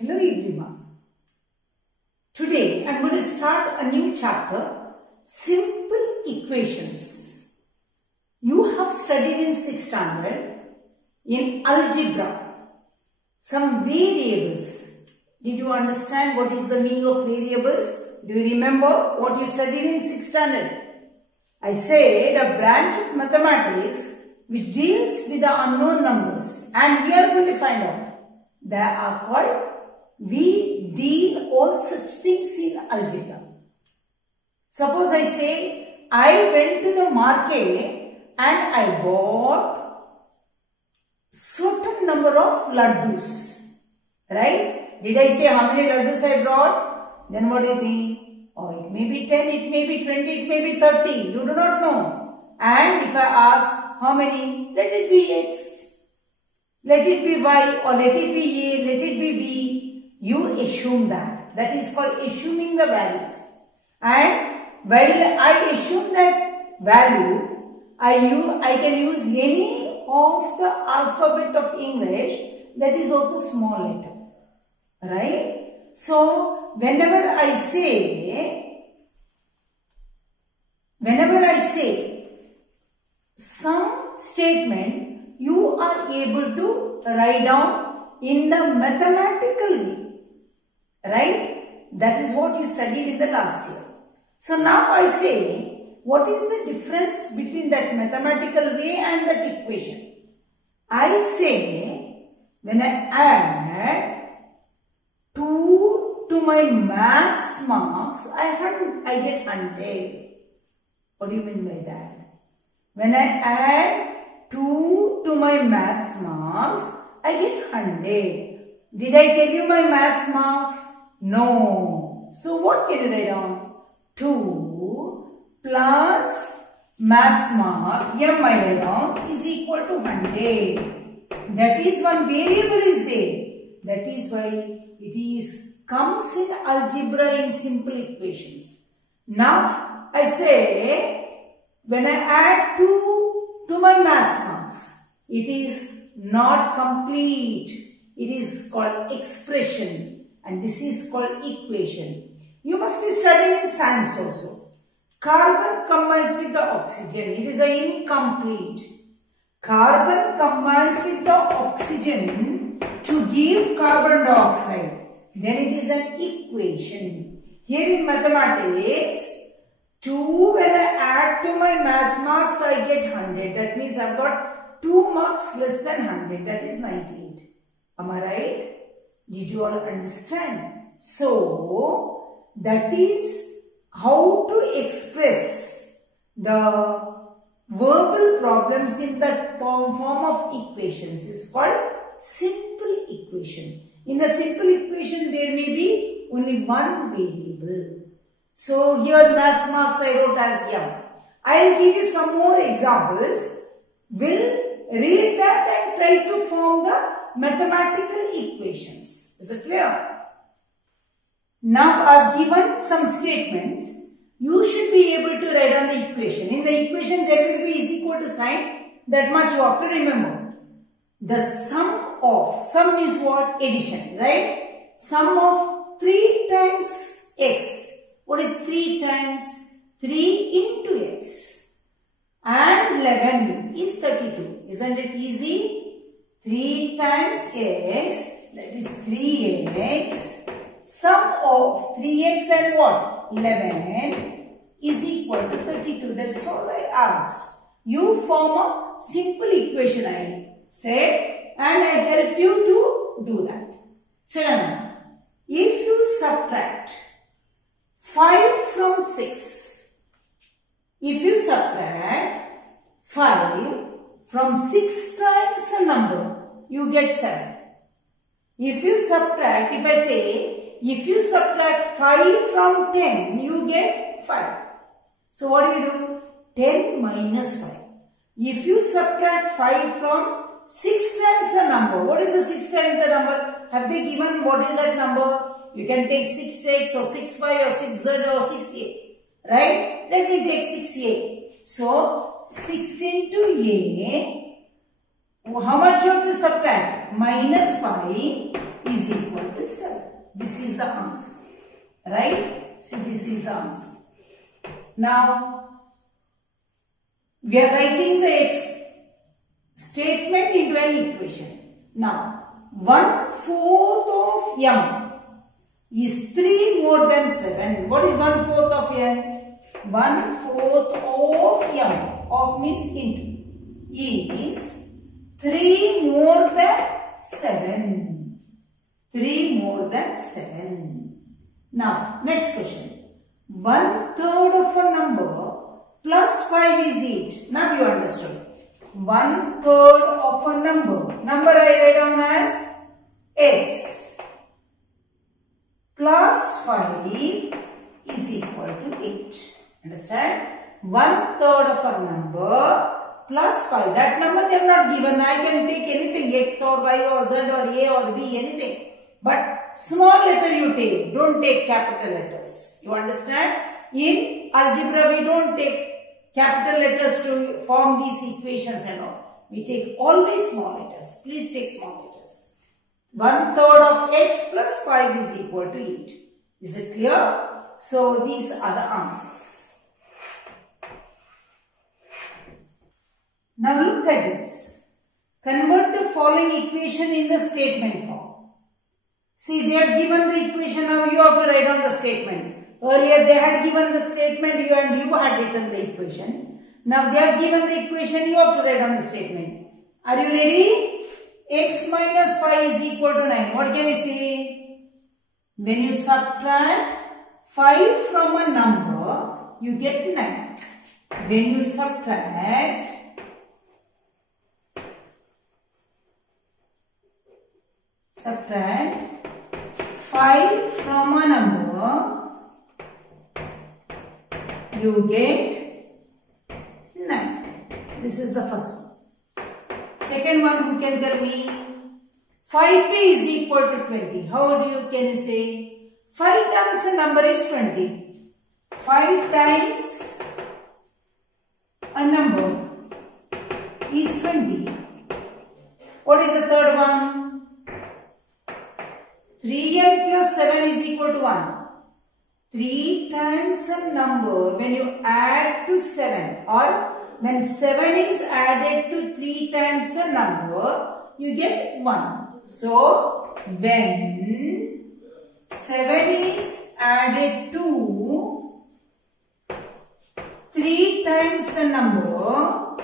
Hello everyone. Today I am going to start a new chapter, Simple Equations. You have studied in 6th standard in algebra some variables. Did you understand what is the meaning of variables? Do you remember what you studied in 6th standard? I said a branch of mathematics which deals with the unknown numbers, and we are going to find out. They are called, we deal all such things in algebra. Suppose I say I went to the market and I bought certain number of laddus. Right? Did I say how many laddus I brought? Then what do you think? Oh, it may be 10, it may be 20, it may be 30. You do not know. And if I ask how many, let it be X, let it be Y, or let it be A, let it be B. You assume that. That is called assuming the values. And while I assume that value, I can use any of the alphabet of English that is also small letter. Right? So, whenever I say some statement, you are able to write down in the mathematical way. Right? That is what you studied in the last year. So now I say, what is the difference between that mathematical way and that equation? I say, when I add 2 to my maths marks, I get 100. What do you mean by that? When I add 2 to my maths marks, I get 100. Did I tell you my maths marks? No. So what can you write down? 2 plus maths mark, M I write down, is equal to 100. That is one variable is there. That is why it comes in algebra in simple equations. Now I say, when I add 2 to my maths marks, it is not complete. It is called expression, and this is called equation. You must be studying in science also. Carbon combines with the oxygen. It is incomplete. Carbon combines with the oxygen to give carbon dioxide. Then it is an equation. Here in mathematics, 2 when I add to my maths marks, I get 100. That means I have got 2 marks less than 100. That is 98. Am I right? Did you all understand? So, that is how to express the verbal problems in the form of equations. It's called simple equation. In the simple equation, there may be only one variable. So, here maths marks I wrote as M. I will give you some more examples. We'll read that and try to form the mathematical equations. Is it clear? Now I have given some statements. You should be able to write down the equation. In the equation there will be is equal to sign. That much you have to remember. The sum is what? Addition, right? Sum of 3 times x. What is 3 times? 3 into x. And 11 is 32. Isn't it easy? 3 times x, that is 3x. Sum of 3x and what? 11 is equal to 32. That's all I asked. You form a simple equation, I said, and I help you to do that. Second, if you subtract 5 from 6, if you subtract 5 from 6 times a number, you get 7. If you subtract, if I say, if you subtract 5 from 10, you get 5. So what do you do? 10 minus 5. If you subtract 5 from 6 times a number, what is the 6 times a number? Have they given what is that number? You can take 6x or 6y or 6z or 6a. Right? Let me take 6a. So 6 into a, how much you have to subtract? Minus 5 is equal to 7. This is the answer. Right? See, this is the answer. Now, we are writing the statement into an equation. Now, 1/4 of m is 3 more than 7. What is 1/4 of m? 1/4 of m, of means into, is 3 more than 7. 3 more than 7. Now, next question. 1/3 of a number plus 5 is 8. Now you understood. 1/3 of a number. Number I write down as x plus 5 is equal to 8. Understand? 1/3 of a number plus 5. That number they are not given. I can take anything, x or y or z or a or b, anything. But small letter you take. Don't take capital letters. You understand? In algebra we don't take capital letters to form these equations and all. We take always small letters. Please take small letters. 1/3 of x plus 5 is equal to 8. Is it clear? So these are the answers. Now look at this. Convert the following equation in the statement form. See, they have given the equation, now you have to write down the statement. Earlier they had given the statement, you had written the equation. Now they have given the equation, you have to write down the statement. Are you ready? X minus 5 is equal to 9. What can you say? When you subtract 5 from a number, you get 9. When you subtract 5 from a number, you get 9. This is the first one. Second one, who can tell me? 5p is equal to 20. How can you say? 5 times a number is 20. 5 times a number is 20. What is the third one? 3n plus 7 is equal to 1. 3 times a number, when you add to 7, or when 7 is added to 3 times a number, you get 1. So, when 7 is added to 3 times a number,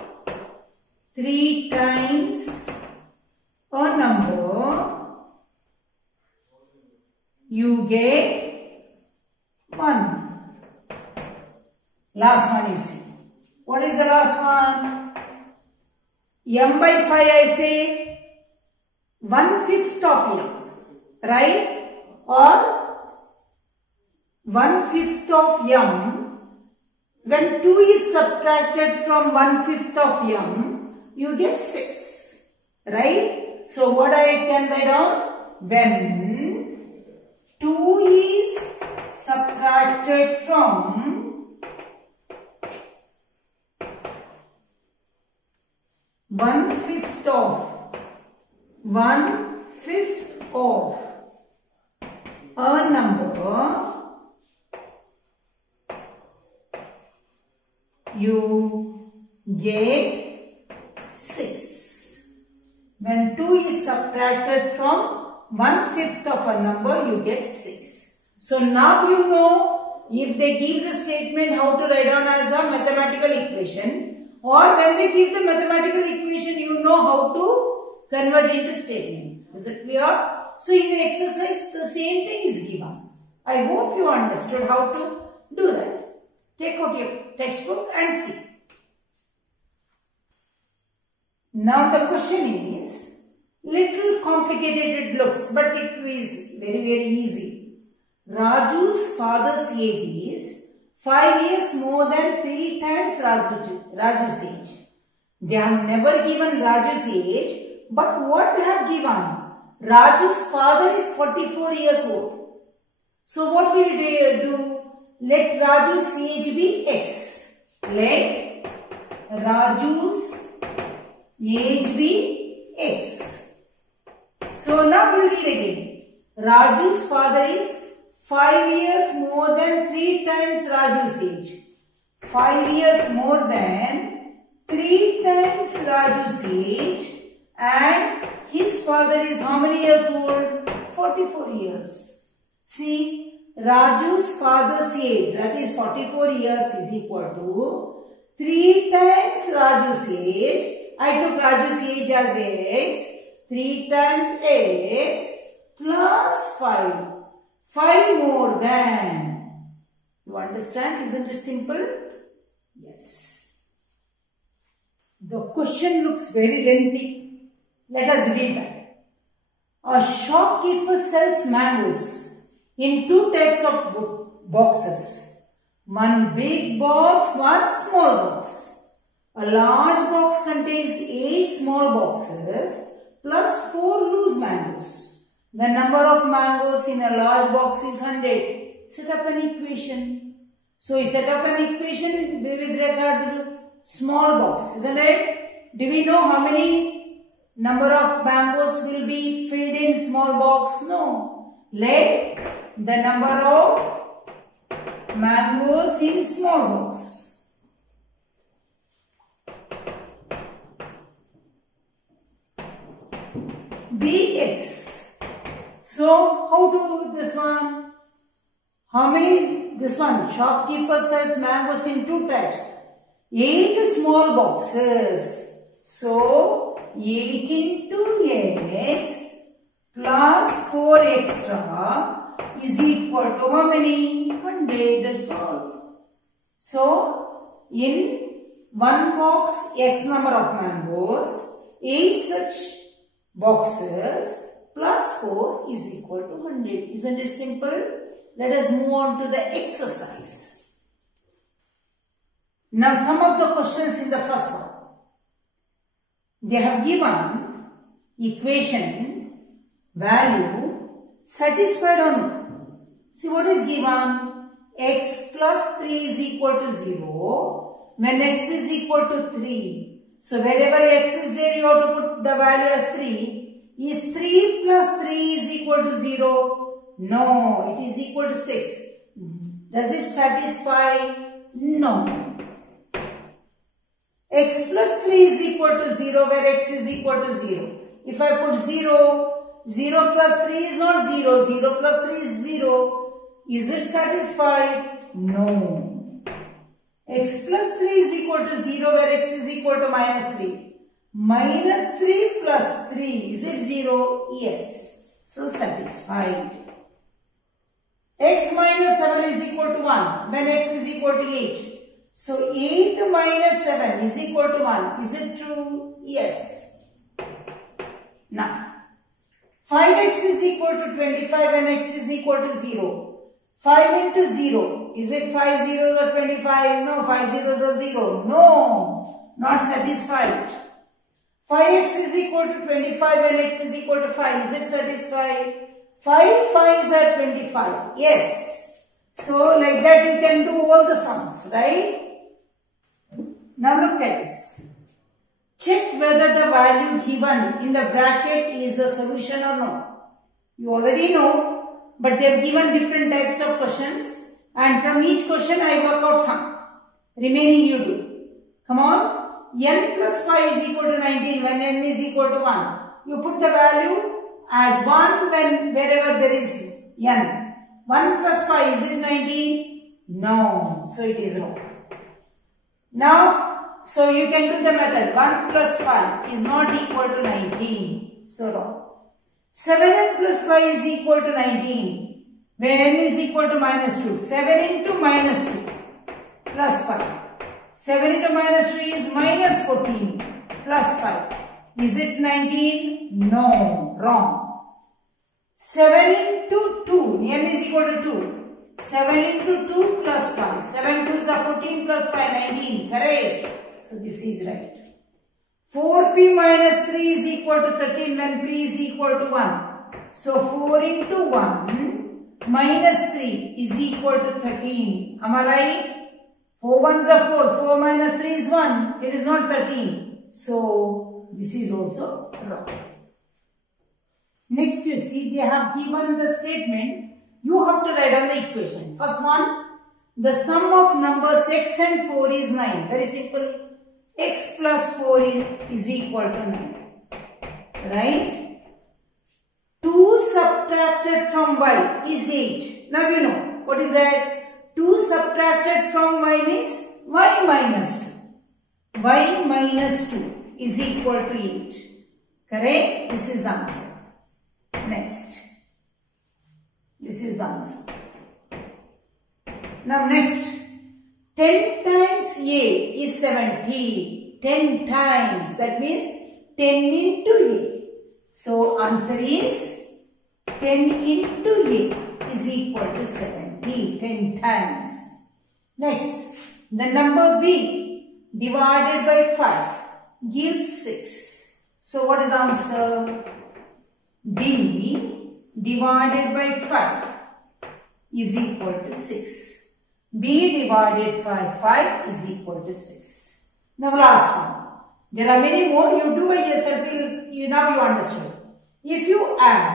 3 times a number, you get 1. Last one you see. What is the last one? M by 5 I say 1/5 of m. Right? Or 1/5 of m. When 2 is subtracted from 1/5 of m, you get 6. Right? So what I can write down? When 2 is subtracted from 1/5 of a number, you get 6. When 2 is subtracted from 1/5 of a number, you get 6. So now you know, if they give the statement, how to write down as a mathematical equation, or when they give the mathematical equation, you know how to convert it into statement. Is it clear? So in the exercise, the same thing is given. I hope you understood how to do that. Take out your textbook and see. Now the question is, little complicated it looks, but it is very, very easy. Raju's father's age is 5 years more than 3 times Raju's age. They have never given Raju's age, but what they have given? Raju's father is 44 years old. So what will they do? Let Raju's age be x. Let Raju's age be x. So now you read again. Raju's father is 5 years more than 3 times Raju's age. 5 years more than 3 times Raju's age, and his father is how many years old? 44 years. See, Raju's father's age, that is 44 years, is equal to 3 times Raju's age. I took Raju's age as x. 3 times x plus 5. 5 more than. You understand? Isn't it simple? Yes. The question looks very lengthy. Let us read that. A shopkeeper sells mangoes in 2 types of boxes. One big box, one small box. A large box contains 8 small boxes plus 4 loose mangoes. The number of mangoes in a large box is 100. Set up an equation. So we set up an equation with regard to the small box, isn't it? Do we know how many number of mangoes will be filled in small box? No. Let the number of mangoes in small box be x. So how to do this one? How many? This one, shopkeeper sells mangoes in 2 types. 8 small boxes. So 8 into x plus 4 extra is equal to how many? 100. That's all. So in one box, x number of mangoes, 8 such boxes plus 4 is equal to 100. Isn't it simple? Let us move on to the exercise. Now some of the questions in the first one. They have given equation, value, satisfied or no. See what is given? X plus 3 is equal to 0 when x is equal to 3. So wherever x is there, you have to put the value as 3. Is 3 plus 3 is equal to 0? No, it is equal to 6. Does it satisfy? No. X plus 3 is equal to 0 where x is equal to 0. If I put 0, 0 plus 3 is not 0. 0 plus 3 is 0. Is it satisfied? No. X plus 3 is equal to 0 where x is equal to minus 3. Minus 3 plus 3, is it 0? Yes. So satisfied. X minus 7 is equal to 1 when x is equal to 8. So 8 minus 7 is equal to 1. Is it true? Yes. Now, 5x is equal to 25 when x is equal to 0. 5 into 0. Is it 5 zeros or 25? No, 5 zeros are 0. No, not satisfied. 5x is equal to 25 when x is equal to 5. Is it satisfied? 5 5s are 25. Yes. So like that you can do all the sums, right? Now look at this. Check whether the value given in the bracket is a solution or no. You already know, but they have given different types of questions, and from each question I work out sum. Remaining you do. Come on. N plus 5 is equal to 19 when n is equal to 1. You put the value as 1 when wherever there is n. 1 plus 5, is it 19? No. So it is wrong. Now, so you can do the method. 1 plus 5 is not equal to 19. So wrong. 7n plus 5 is equal to 19 when n is equal to minus 2. 7 into minus 2 plus 5. 7 into minus 3 is minus 14 plus 5. Is it 19? No. Wrong. 7 into 2. N is equal to 2. 7 into 2 plus 5. 7 2s are 14 plus 5, 19. Correct. So this is right. 4p minus 3 is equal to 13 when p is equal to 1. So 4 into 1 minus 3 is equal to 13. Am I right? 4 1s are 4. 4 minus 3 is 1. It is not 13. So this is also wrong. Next you see they have given the statement, you have to write down the equation. First one, the sum of numbers x and 4 is 9. Very simple. X plus 4 is equal to 9. Right? 2 subtracted from y is 8. Now you know. What is that? 2 subtracted from y means y minus 2. Y minus 2 is equal to 8. Correct? This is the answer. Next. This is the answer. Now next. 10 times a is 70. 10 times. That means 10 into a. So answer is 10 into a is equal to 70. 10 times. Next. The number b divided by 5 gives 6. So what is the answer? b divided by 5 is equal to 6. b divided by 5 is equal to 6. Now last one. There are many more. You do by yourself. Now you understood. If you add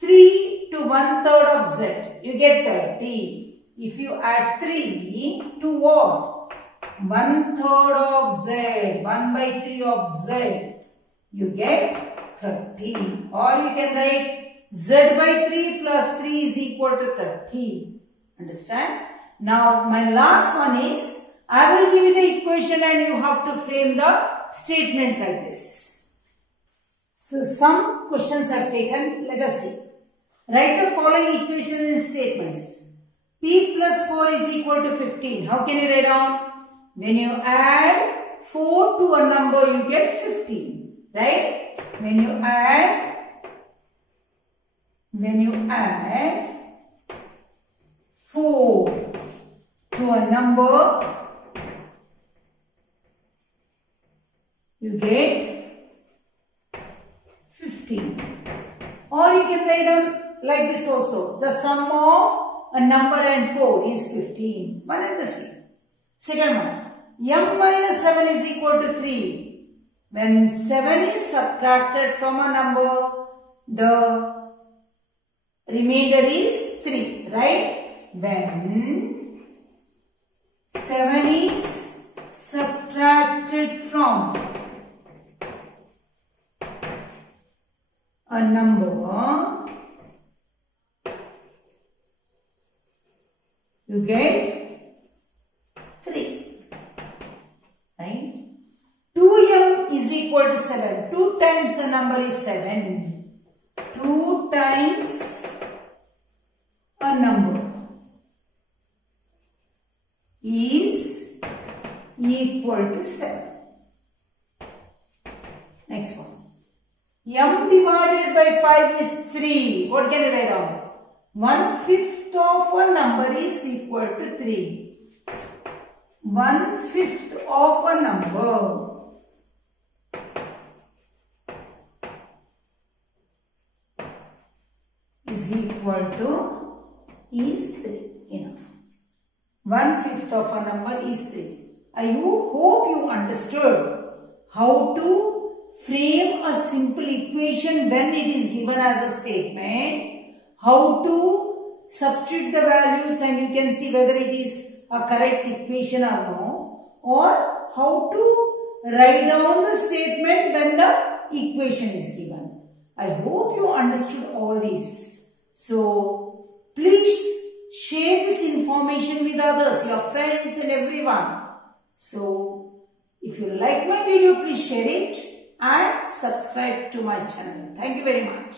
3 to 1/3 of z, you get 30. If you add 3 to what? 1/3 of z, 1/3 of z, you get 30. Or you can write z by 3 plus 3 is equal to 30. Understand? Now my last one is, I will give you the equation and you have to frame the statement like this. So some questions I've taken. Let us see. Write the following equations in statements. P plus 4 is equal to 15. How can you write down? When you add 4 to a number, you get 15. Right? When you add 4 to a number, you get 15. Or you can write down like this also. The sum of a number and 4 is 15. One and the same. Second one. M minus 7 is equal to 3. When 7 is subtracted from a number, the remainder is 3. Right? When 7 is subtracted from a number, you get 3. Right? 2m is equal to 7. 2 times a number is 7. 2 times a number is equal to 7. Next one. M divided by 5 is 3. What can you write down? 1/5 of a number is equal to 3. 1/5 of a number is equal to 3. Enough. 1/5 of a number is 3. I hope you understood how to frame a simple equation when it is given as a statement, how to substitute the values and you can see whether it is a correct equation or no, or how to write down the statement when the equation is given. I hope you understood all this. So, please share this information with others, your friends and everyone. So, if you like my video, please share it and subscribe to my channel. Thank you very much.